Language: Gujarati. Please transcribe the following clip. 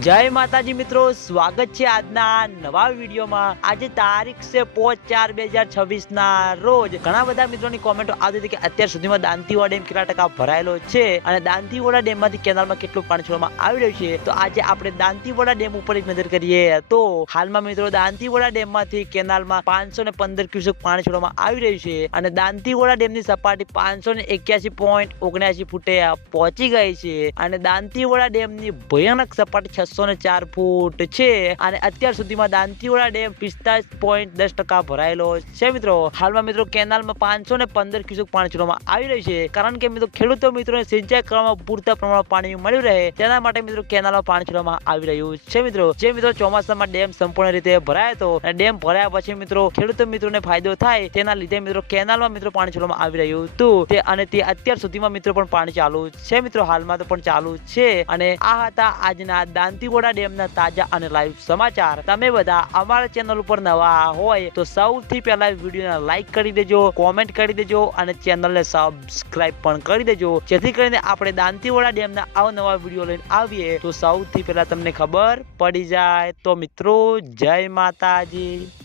જય માતાજી મિત્રો, સ્વાગત છે આજના નવા વિડીયોમાં। આજે તારીખ છે 5/4/2026 ના રોજ ઘણા બધા મિત્રોની કોમેન્ટો આવતી હતી કે અત્યાર સુધીમાં દાંતીવાડા ડેમ કેટલા ટકા ભરાયેલો છે અને દાંતીવાડા ડેમમાંથી કેનાલમાં કેટલું પાણી છોડવામાં આવી રહ્યું છે। તો આજે આપણે દાંતીવાડા ડેમ ઉપર એક નજર કરીએ તો હાલમાં મિત્રો દાંતીવાડા ડેમમાંથી કેનાલમાં 515 ક્યુસેક પાણી છોડવામાં આવી રહ્યું છે અને દાંતીવાડા ડેમની સપાટી 581.79 ફૂટે પહોંચી ગઈ છે અને દાંતીવાડા ડેમની ભયાનક સપાટી 604 ફૂટ છે અને અત્યાર સુધીમાં દાંતીવાડા ડેમ 45.10% ભરાયેલો છે મિત્રો। હાલમાં મિત્રો કેનાલમાં 515 ક્યુસેક પાણી છોડવામાં આવી રહ્યું છે કારણ કે મિત્રો ખેડૂતો મિત્રોને સિંચાઈ કરવામાં પૂરતા પ્રમાણમાં પાણી મળી રહે તેના માટે મિત્રો કેનાલમાં પાણી છોડવામાં આવી રહ્યું છે મિત્રો। જે મિત્રો ચોમાસામાં ડેમ સંપૂર્ણ રીતે ભરાયો હતો અને ડેમ ભરાયા પછી મિત્રો ખેડૂતો મિત્રોને ફાયદો થાય તેના લીધે મિત્રો કેનાલમાં મિત્રો પાણી છોડવામાં આવી રહ્યું હતું તે અત્યાર સુધીમાં મિત્રો પણ પાણી ચાલુ છે મિત્રો। હાલમાં તો પણ ચાલુ છે અને આ હતા આજના દાંતીવાડા ડેમના તાજા અને લાઈવ સમાચાર। તમે બધા અમારા ચેનલ ઉપર નવા હોય તો સૌથી પહેલા વિડીયોને લાઈક કરી દેજો, કોમેન્ટ કરી દેજો અને ચેનલને સબસ્ક્રાઇબ પણ કરી દેજો જેથી કરીને આપણે દાંતીવાડા ડેમના અવનવા વિડીયો લઈને આવીએ તો સૌથી પહેલા તમને ખબર પડી જાય। તો મિત્રો જય માતાજી।